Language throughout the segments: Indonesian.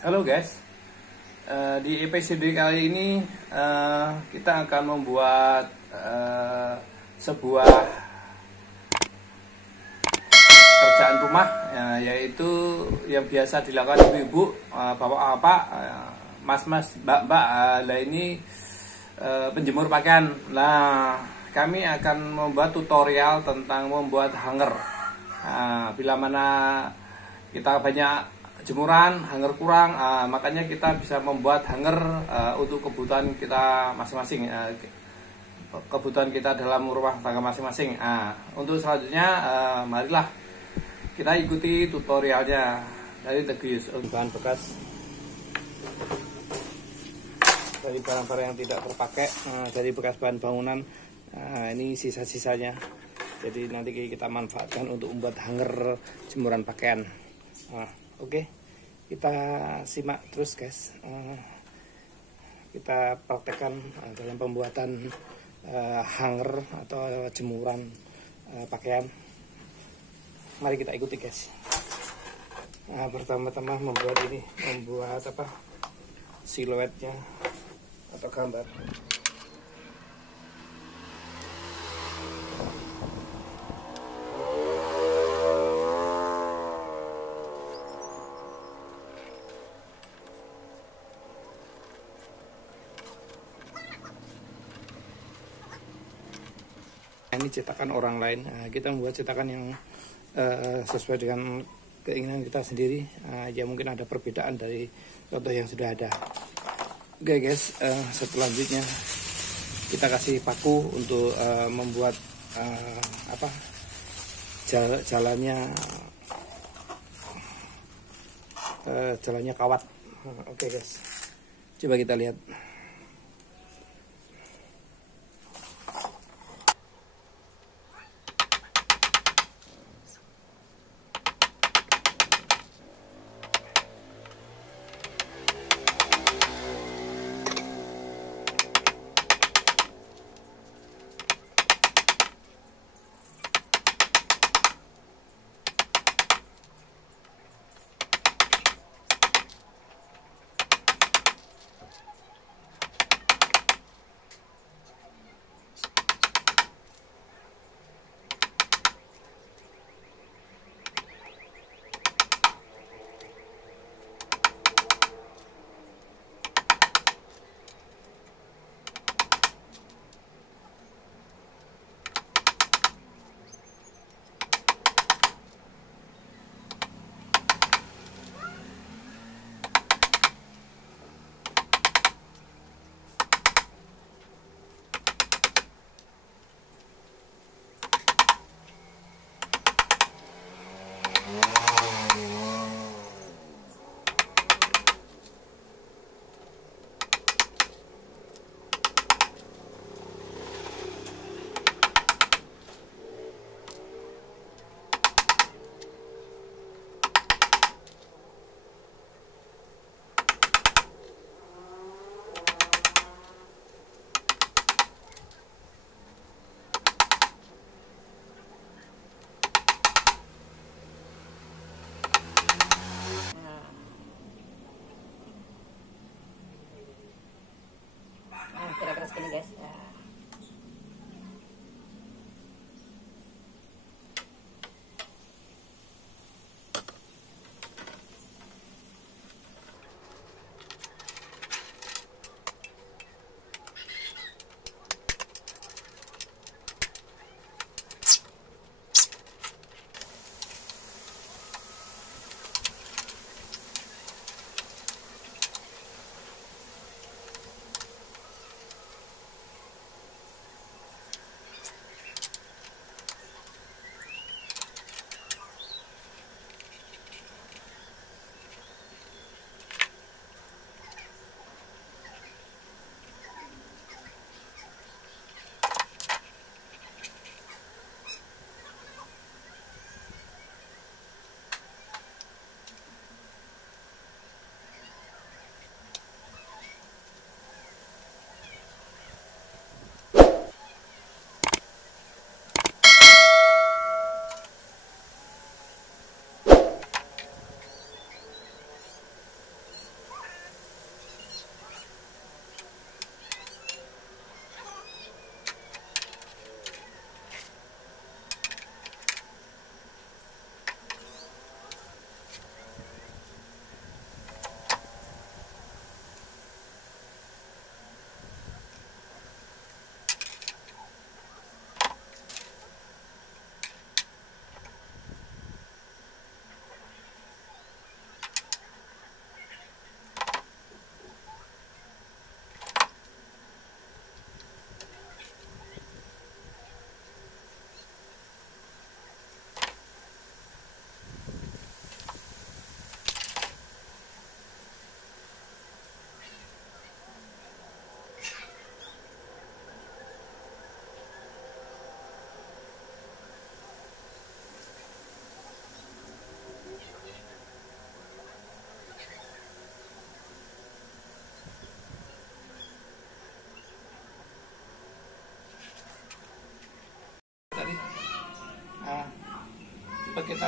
Halo guys, di episode kali ini kita akan membuat sebuah kerjaan rumah, yaitu yang biasa dilakukan ibu-ibu, bapak-bapak, mas-mas, mbak-mbak. Lah ini penjemur pakaian. Nah, kami akan membuat tutorial tentang membuat hanger. Bila mana kita banyak jemuran, hanger kurang, makanya kita bisa membuat hanger untuk kebutuhan kita masing-masing, kebutuhan kita dalam rumah tangga masing-masing. Untuk selanjutnya, marilah kita ikuti tutorialnya dari Tegus. Bahan bekas dari barang-barang yang tidak terpakai, dari bekas bahan bangunan. Ini sisa-sisanya, jadi nanti kita manfaatkan untuk membuat hanger jemuran pakaian. Oke, kita simak terus guys. Kita praktekkan dalam pembuatan hanger atau jemuran pakaian. Mari kita ikuti guys. Pertama-tama membuat siluetnya atau gambar. Ini cetakan orang lain, kita membuat cetakan yang sesuai dengan keinginan kita sendiri. Ya mungkin ada perbedaan dari contoh yang sudah ada. Oke guys, selanjutnya kita kasih paku untuk membuat jalannya kawat. Oke guys, coba kita lihat.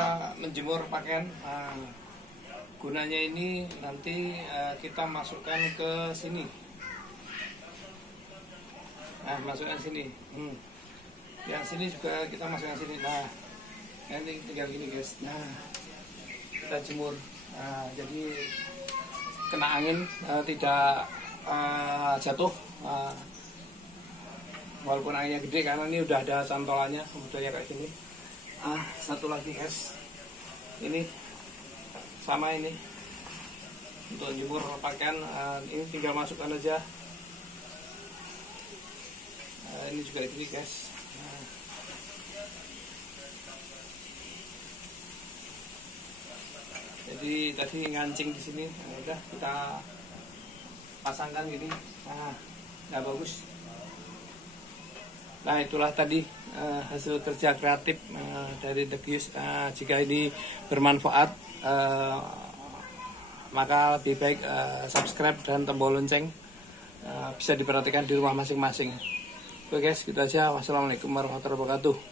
kita menjemur pakaian. Gunanya ini nanti kita masukkan ke sini. Nah, masukkan sini. Yang sini juga kita masukkan sini. Nah, nanti tinggal gini guys. Nah, kita jemur. Nah, jadi kena angin tidak jatuh. Walaupun anginnya gede, karena ini udah ada cantolannya, kemudian kayak gini. Satu lagi guys, ini sama ini untuk jemur pakaian. Ini tinggal masukkan aja. Ini juga gini guys. Jadi tadi ngancing di sini, udah kita pasangkan gini. Nggak bagus. Nah, itulah tadi hasil kerja kreatif dari The Geus. Jika ini bermanfaat, maka lebih baik subscribe dan tombol lonceng bisa diperhatikan di rumah masing-masing. Oke guys, gitu aja. Wassalamualaikum warahmatullahi wabarakatuh.